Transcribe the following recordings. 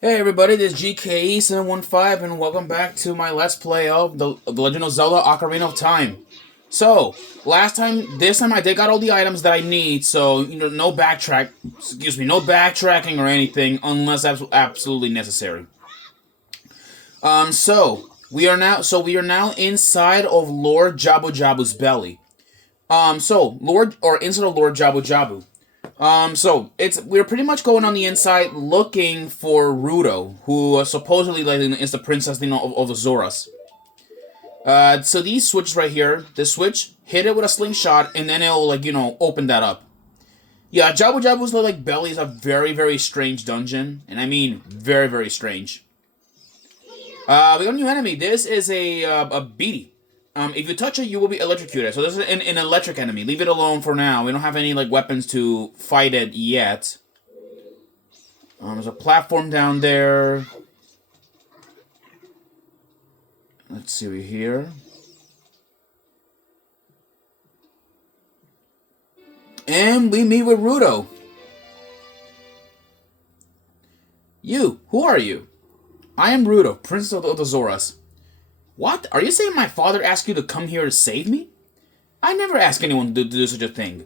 Hey everybody, this is GKE715 and welcome back to my Let's Play of the Legend of Zelda Ocarina of Time. So, this time I did got all the items that I need, so, no no backtracking or anything unless absolutely necessary. We are now inside of Lord Jabu Jabu's belly. Inside of Lord Jabu Jabu. We're pretty much going on the inside looking for Ruto, who supposedly is the princess of the Zoras. So these switches right here, this switch, hit it with a slingshot, and then it'll open that up. Yeah, Jabu Jabu's belly is a very very strange dungeon, and I mean very very strange. We got a new enemy. This is a beady. If you touch it, you will be electrocuted. So this is an electric enemy. Leave it alone for now. We don't have any weapons to fight it yet. There's a platform down there. Let's see over here. And we meet with Ruto. Who are you? I am Ruto, Princess of the Zoras. What? Are you saying my father asked you to come here to save me? I never ask anyone to do such a thing.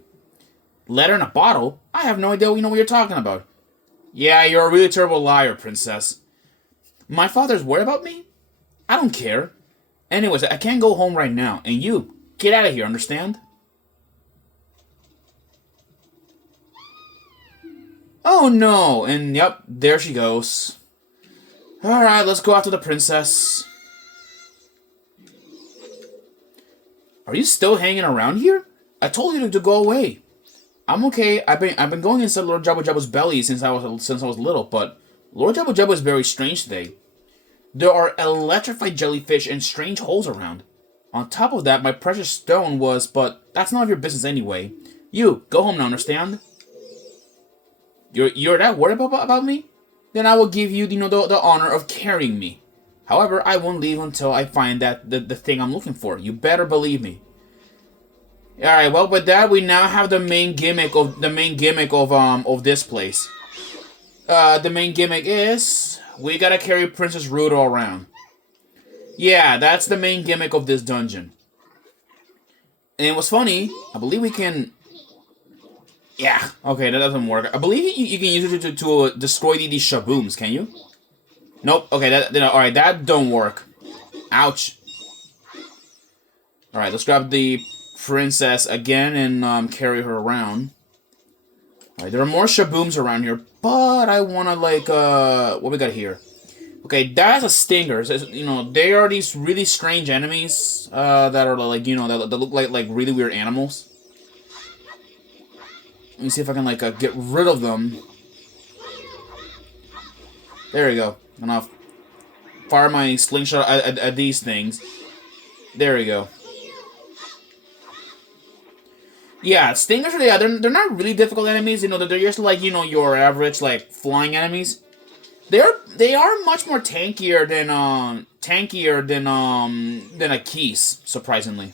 Letter in a bottle? I have no idea what you're talking about. Yeah, you're a really terrible liar, princess. My father's worried about me? I don't care. Anyways, I can't go home right now, and you, get out of here, understand? Oh no, and yep, there she goes. Alright, let's go after the princess. Are you still hanging around here? I told you to go away. I'm okay. I've been going inside Lord Jabu Jabu's belly since I was little, but Lord Jabu Jabu is very strange today. There are electrified jellyfish and strange holes around. On top of that, my precious stone was, but that's none of your business anyway. You, go home now, understand? You're that worried about me? Then I will give you, the honor of carrying me. However, I won't leave until I find the thing I'm looking for. You better believe me. Alright, well with that we now have the main gimmick of this place. The main gimmick is we gotta carry Princess Ruto around. Yeah, that's the main gimmick of this dungeon. And it was funny, I believe we can... Yeah, okay, that doesn't work. I believe you can use it to destroy these shabooms, can you? Nope, okay, alright, that don't work. Ouch. Alright, let's grab the princess again and carry her around. Alright, there are more shabooms around here, but I wanna what we got here? Okay, that's a stinger. So, they are these really strange enemies that are that look like really weird animals. Let me see if I can get rid of them. There we go. I'm gonna fire my slingshot at these things. There we go. Yeah, stingers are they're not really difficult enemies. They're just your average flying enemies. They are much more tankier than a Keese, surprisingly.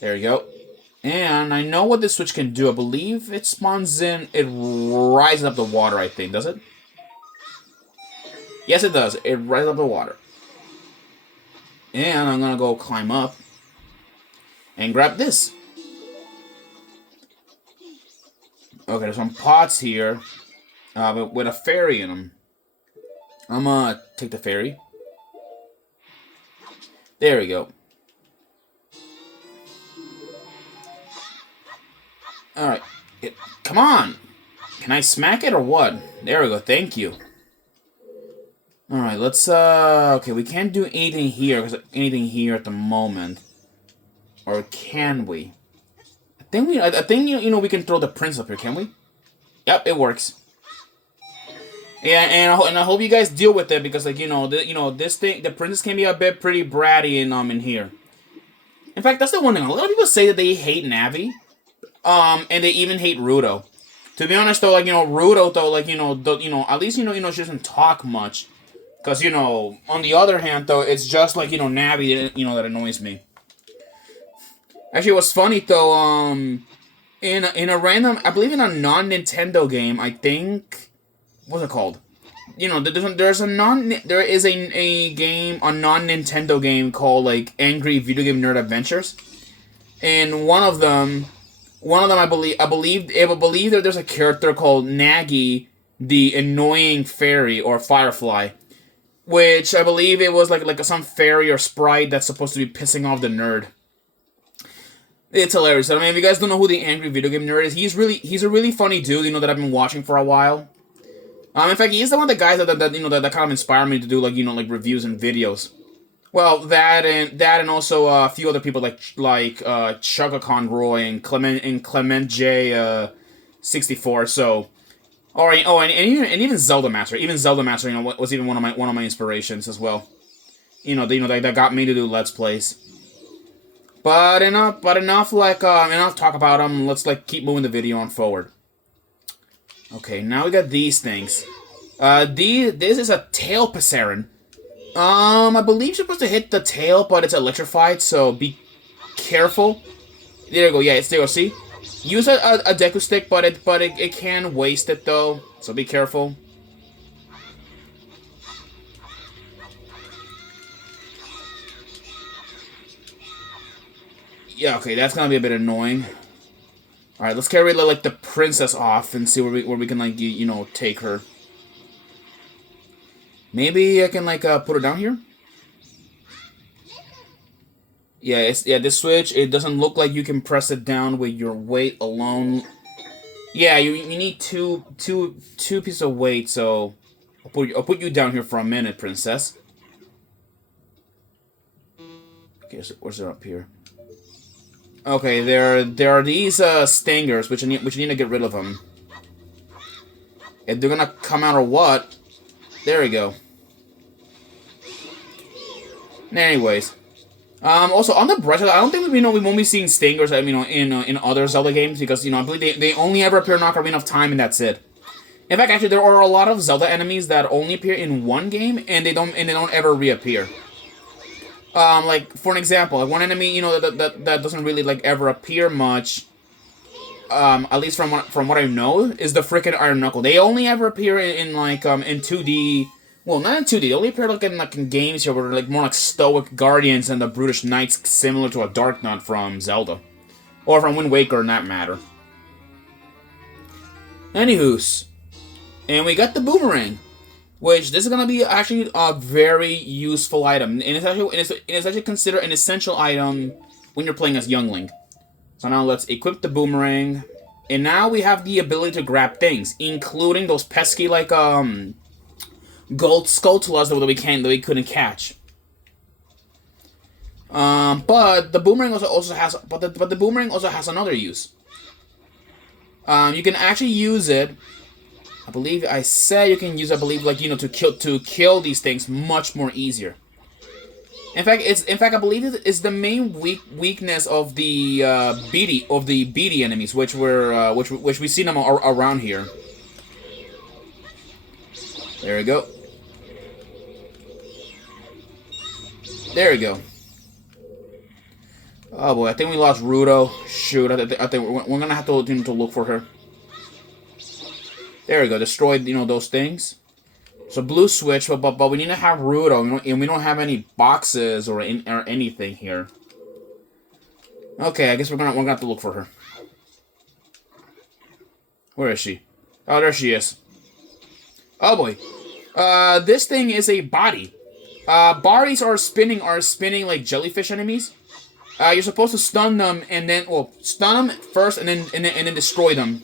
There you go. And I know what this switch can do. I believe it spawns in. It rises up the water. I think, does it? Yes, it does. It rises up the water. And I'm gonna go climb up and grab this. Okay, there's some pots here with a fairy in them. I'm gonna take the fairy. There we go. Alright. Come on! Can I smack it or what? There we go, thank you. Alright, let's, okay, we can't do anything here at the moment. Or can we? I think we can throw the prince up here, can we? Yep, it works. Yeah, and I hope you guys deal with it because this thing, the princess can be a bit pretty bratty in here. In fact, that's the one thing. A lot of people say that they hate Navi, and they even hate Ruto. To be honest, though, Ruto, though, at least she doesn't talk much. Because on the other hand, though, it's just Navi, that annoys me. Actually, what's funny though, in a random, I believe in a non-Nintendo game, I think, what's it called? you know, there is a game, a non-Nintendo game called like Angry Video Game Nerd Adventures, and I believe that there's a character called Nagi, the annoying fairy or firefly, which I believe it was like some fairy or sprite that's supposed to be pissing off the nerd. It's hilarious. I mean, if you guys don't know who the Angry Video Game Nerd is, he's a really funny dude, you know, that I've been watching for a while. In fact, he's the one of the guys that you know that kind of inspired me to do like, you know, like reviews and videos. Well, that and also a few other people like Chugga Conroy and Clement J 64. So, all right. Oh, and even Zelda Master. Even Zelda Master, you know, was even one of my inspirations as well. You know, that got me to do Let's Plays. But enough enough talk about them. Let's like keep moving the video on forward. Okay, now we got these things. This is a tail Passarin. I believe you're supposed to hit the tail, but it's electrified, so be careful. There you go. Yeah, there you go. See, use a Deku stick, but it can waste it though, so be careful. Yeah, okay, that's gonna be a bit annoying. All right, let's carry like the princess off and see where we can like you know take her. Maybe I can like put her down here. Yeah, this switch. It doesn't look like you can press it down with your weight alone. Yeah, you need two pieces of weight. So I'll put you down here for a minute, princess. Okay, so where's it up here? Okay, there are these stingers, which you need to get rid of them. If they're gonna come out or what? There we go. Anyways, also on the bright side, I don't think we won't be seeing stingers. I mean, in other Zelda games because I believe they only ever appear in Ocarina of Time and that's it. In fact, actually, there are a lot of Zelda enemies that only appear in one game and they don't ever reappear. Like for an example, like one enemy that doesn't really like ever appear much. At least from what I know, is the frickin' Iron Knuckle. They only ever appear in 2D. Well, not in 2D. They only appear in games here where they're like more like stoic guardians and the brutish knights, similar to a Dark Knight from Zelda, or from Wind Waker, in that matter. Anywho's, and we got the boomerang, which this is gonna be actually a very useful item, and it's actually considered an essential item when you're playing as Youngling. So now let's equip the boomerang, and now we have the ability to grab things, including those pesky gold Skulltulas that we couldn't catch. But the boomerang also has the boomerang also has another use. You can actually use it. I believe I said you can use it, to kill these things much more easier. In fact, I believe it's the main weakness of the beady enemies, which we see them around here. There we go. There we go. Oh boy, I think we lost Ruto. Shoot, I think we're gonna have to look for her. There we go. Destroyed those things. So blue switch, but we need to have Ruto, and we don't have any boxes or anything here. Okay, I guess we're gonna have to look for her. Where is she? Oh, there she is. Oh boy, this thing is a body. Bodies are spinning like jellyfish enemies. You're supposed to stun them and then stun them first and then destroy them.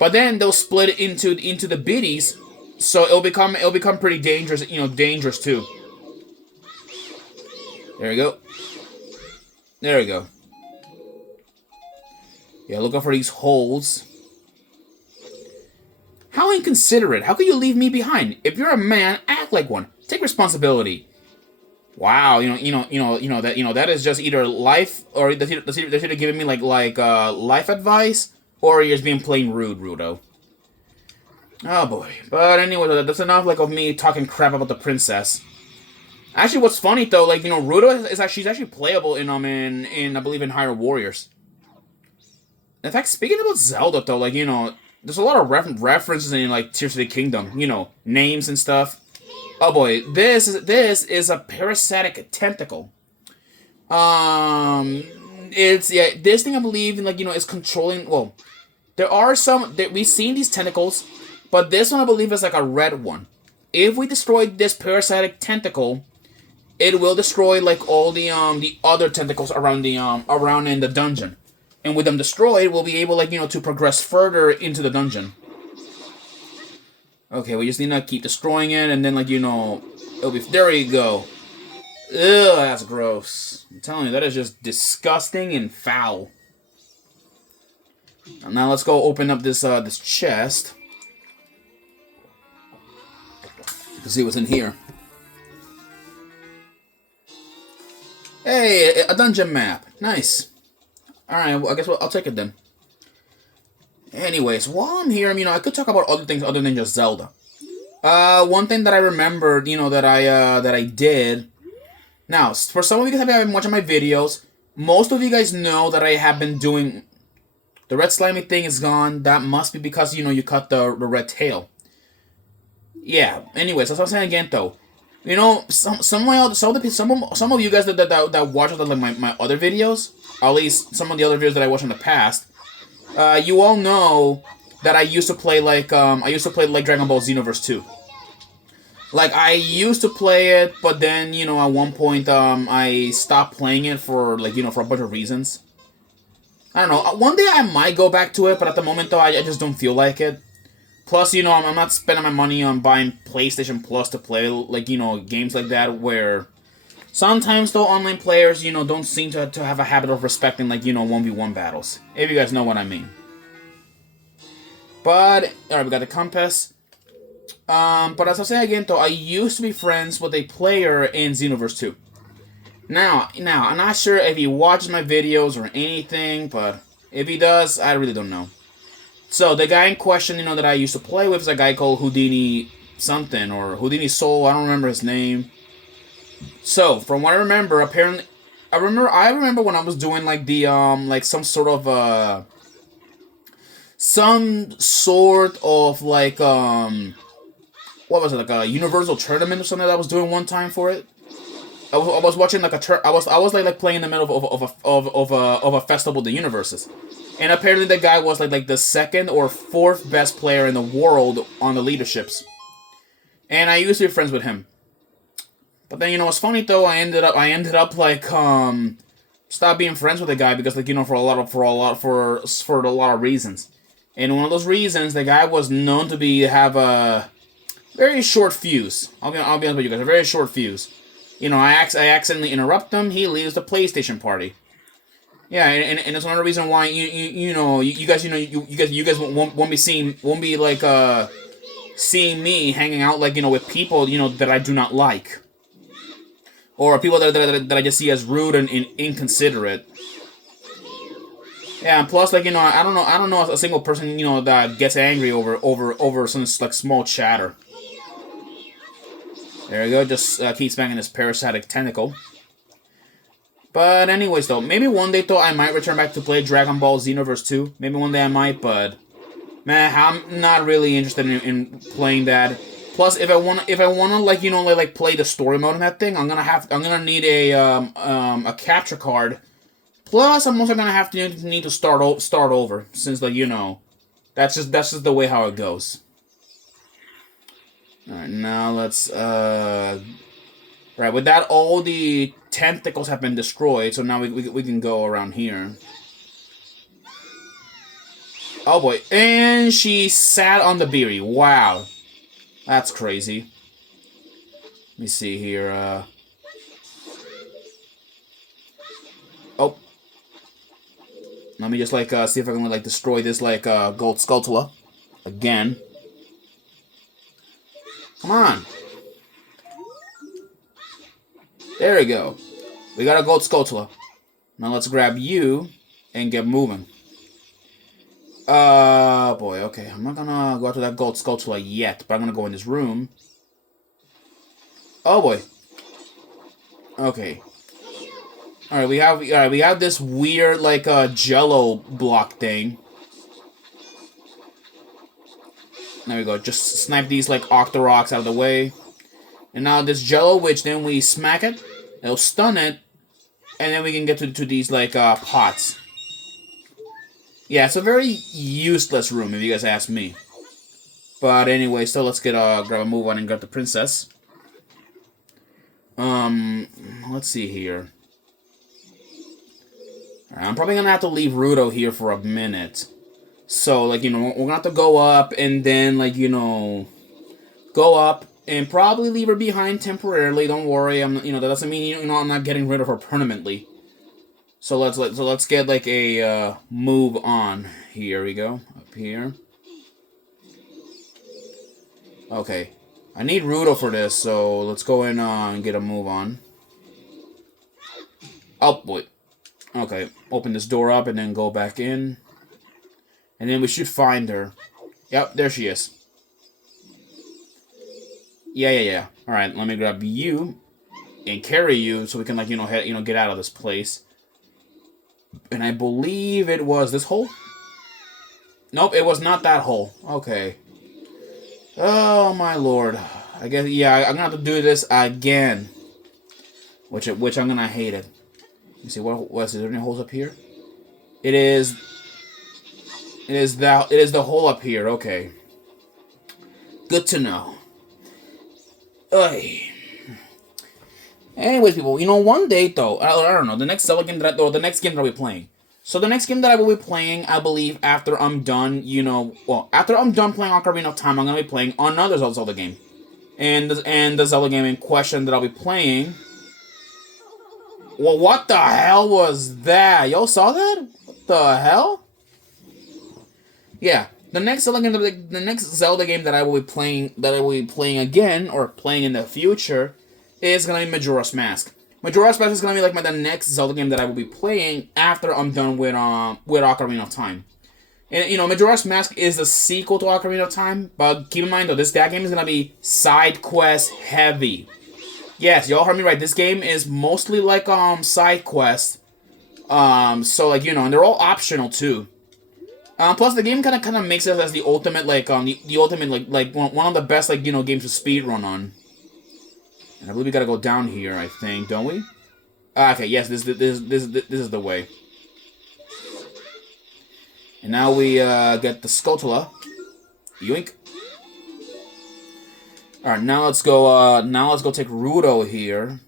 But then they'll split into the biddies. So it'll become pretty dangerous, dangerous too. There we go. There we go. Yeah, look out for these holes. How inconsiderate! How could you leave me behind? If you're a man, act like one. Take responsibility. Wow, that is just either life or they should have given me like life advice, or you're just being plain rude, Rudo. Oh boy. But anyway, that's enough of me talking crap about the princess. Actually, what's funny though, Ruto she's actually playable in I believe in Hyrule Warriors. In fact, speaking about Zelda though, there's a lot of references in like Tears of the Kingdom. You know, names and stuff. Oh boy, this is a parasitic tentacle. It's this thing I believe in, like, you know, is controlling. Well, there are some that we've seen these tentacles, but this one I believe is like a red one. If we destroy this parasitic tentacle, it will destroy like all the other tentacles around the around in the dungeon, and with them destroyed, we'll be able, like, you know, to progress further into the dungeon. Okay, we just need to keep destroying it, and then, like, you know, it'll be there. You go. Ugh, that's gross. I'm telling you, that is just disgusting and foul. Now let's go open up this this chest. Let's see what's in here. Hey, a dungeon map. Nice. Alright, well, I guess I'll take it then. Anyways, while I'm here, you know, I could talk about other things other than just Zelda. One thing that I remembered, you know, that I did. Now, for some of you guys that have been watching my videos, most of you guys know that I have been doing... The red slimy thing is gone. That must be because, you know, you cut the red tail. Yeah, anyways, that's what I'm saying again, though. You know, some of you guys that watch like my other videos, or at least some of the other videos that I watched in the past, you all know that I used to play like Dragon Ball Xenoverse 2. Like, I used to play it, but then, you know, at one point I stopped playing it for, like, you know, for a bunch of reasons. I don't know. One day I might go back to it, but at the moment though, I just don't feel like it. Plus, you know, I'm not spending my money on buying PlayStation Plus to play, like, you know, games like that, where sometimes, though, online players, you know, don't seem to have a habit of respecting, like, you know, 1v1 battles. If you guys know what I mean. But, alright, we got the compass. But as I say again, though, I used to be friends with a player in Xenoverse 2. Now, I'm not sure if he watches my videos or anything, but if he does, I really don't know. So, the guy in question, you know, that I used to play with is a guy called Houdini something, or Houdini Soul, I don't remember his name. So, from what I remember, apparently, I remember when I was doing, like, the, like, some sort of, like, what was it, like a universal tournament or something that I was doing one time for it? I was watching like I was like playing in the middle of a festival of the universes, and apparently the guy was like the second or fourth best player in the world on the leaderships, and I used to be friends with him. But then, you know, what's funny though, I ended up like stop being friends with the guy because, like, you know, for a lot of reasons, and one of those reasons, the guy was known to have a very short fuse. I'll be honest with you guys, a very short fuse. You know, I accidentally interrupt him. He leaves the PlayStation party. Yeah, and it's another reason why you guys won't be seeing me hanging out, like, you know, with people, you know, that I do not like, or people that I just see as rude and inconsiderate. Yeah, and plus, like, you know, I don't know a single person, you know, that gets angry over some, like, small chatter. There we go, just keep smacking this parasitic tentacle. But anyways, though, maybe one day, though, I might return back to play Dragon Ball Xenoverse 2. Maybe one day I might, but man, I'm not really interested in playing that. Plus, if I wanna like, you know, like play the story mode in that thing, I'm gonna need a capture card. Plus, I'm also gonna need to start over, since, like, you know, that's just the way how it goes. Alright, now let's, right, with that, all the tentacles have been destroyed, so now we can go around here. Oh boy, and she sat on the Beery. Wow. That's crazy. Let me see here, oh. Let me just, like, see if I can, like, destroy this, like, gold Skulltula. Again. Come on. There we go. We got a gold Skulltula. Now let's grab you and get moving. Boy, okay. I'm not gonna go to that gold Skulltula yet, but I'm gonna go in this room. Oh boy. Okay. Alright, we have this weird, like, jello block thing. There we go. Just snipe these, like, Octoroks out of the way. And now this Jello Witch, then we smack it. It'll stun it. And then we can get to these, like, pots. Yeah, it's a very useless room, if you guys ask me. But anyway, so let's get, grab a move on and grab the princess. Let's see here. Alright, I'm probably gonna have to leave Rudo here for a minute. So, like, you know, we're gonna have to go up and then, like, you know, go up and probably leave her behind temporarily. Don't worry, you know, that doesn't mean, you know, I'm not getting rid of her permanently. So let's get, like, a move on. Here we go, up here. Okay, I need Rudo for this, so let's go in and get a move on. Oh boy. Okay, open this door up and then go back in. And then we should find her. Yep, there she is. Yeah. Alright, let me grab you and carry you so we can, like, you know, get out of this place. And I believe it was this hole? Nope, it was not that hole. Okay. Oh my lord. I guess, yeah, I'm gonna have to do this again. Which I'm gonna hate it. You see, is there any holes up here? It is the hole up here. Okay. Good to know. Oy. Anyways, people, you know, one day though, I don't know, the next Zelda game that I'll be playing. So the next game that I will be playing, I believe, after I'm done, you know, well, after I'm done playing Ocarina of Time, I'm gonna be playing another Zelda game, and the Zelda game in question that I'll be playing. Well, what the hell was that? Y'all saw that? What the hell? Yeah, the next Zelda game that I will be playing again, or playing in the future, is gonna be Majora's Mask. Majora's Mask is gonna be like the next Zelda game that I will be playing after I'm done with Ocarina of Time. And you know, Majora's Mask is the sequel to Ocarina of Time, but keep in mind though, that game is gonna be side quest heavy. Yes, y'all heard me right. This game is mostly like side quests. So like, you know, and they're all optional too. Plus the game kind of makes it as the ultimate like the ultimate like one of the best, like, you know, games to speedrun on. And I believe we gotta go down here, I think, don't we? Okay, yes, this is the way. And now we get the Scutula. Yoink. Alright, now let's go take Rudo here.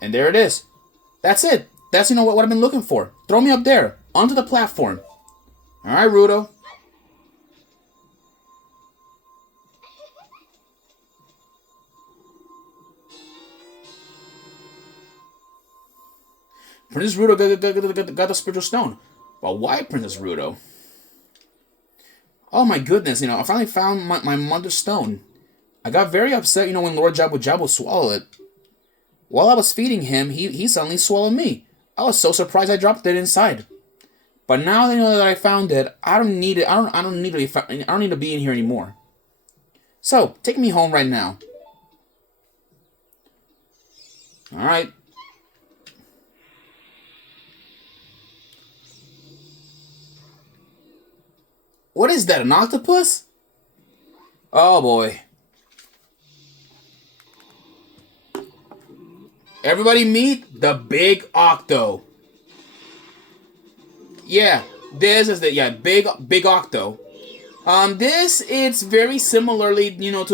And there it is. That's it. That's, you know, what I've been looking for. Throw me up there, onto the platform. Alright, Rudo. Princess Rudo got the spiritual stone. But why Princess Rudo? Oh my goodness, you know, I finally found my mother's stone. I got very upset, you know, when Lord Jabu swallowed it. While I was feeding him, he suddenly swallowed me. I was so surprised I dropped it inside. But now that, you know, that I found it, I don't need it. I don't need to be in here anymore. So, take me home right now. All right. What is that, an octopus? Oh boy. Everybody meet the Big Octo. Yeah, this is Big Octo. It's very similarly, you know,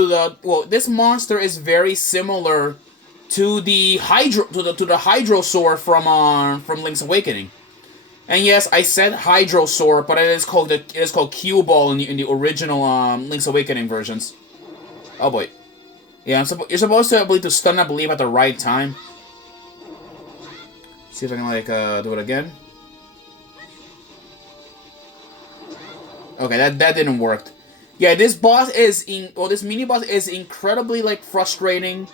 this monster is very similar to the Hydrosaur from Link's Awakening. And yes, I said Hydrosaur, but it is called Cue Ball in the original Link's Awakening versions. Oh boy, yeah, you're supposed to, I believe, to stun, I believe, at the right time. See if I can like do it again. Okay, that didn't work. Yeah, this mini boss is incredibly like frustrating.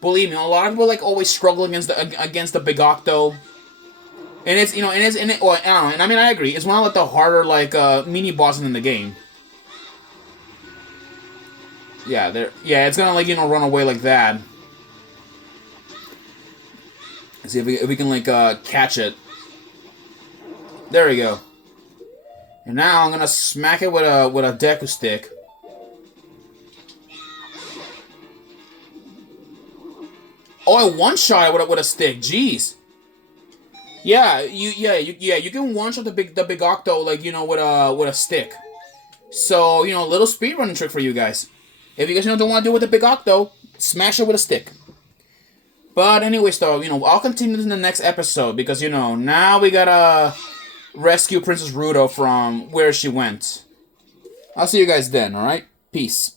Believe me, a lot of people like always struggle against the Big Octo. And it's, you know, I don't know, and I mean, I agree. It's one of like the harder like mini bosses in the game. Yeah, it's gonna like, you know, run away like that. Let's see if we can like catch it. There we go. And now I'm gonna smack it with a Deku stick. Oh, I one-shot it with a stick. Jeez. Yeah, you can one-shot the big Octo like with a stick. So little speedrunning trick for you guys. If you guys don't want to do it with the big Octo, smash it with a stick. But anyways, though, I'll continue in the next episode because now we gotta rescue Princess Ruto from where she went. I'll see you guys then. All right, peace.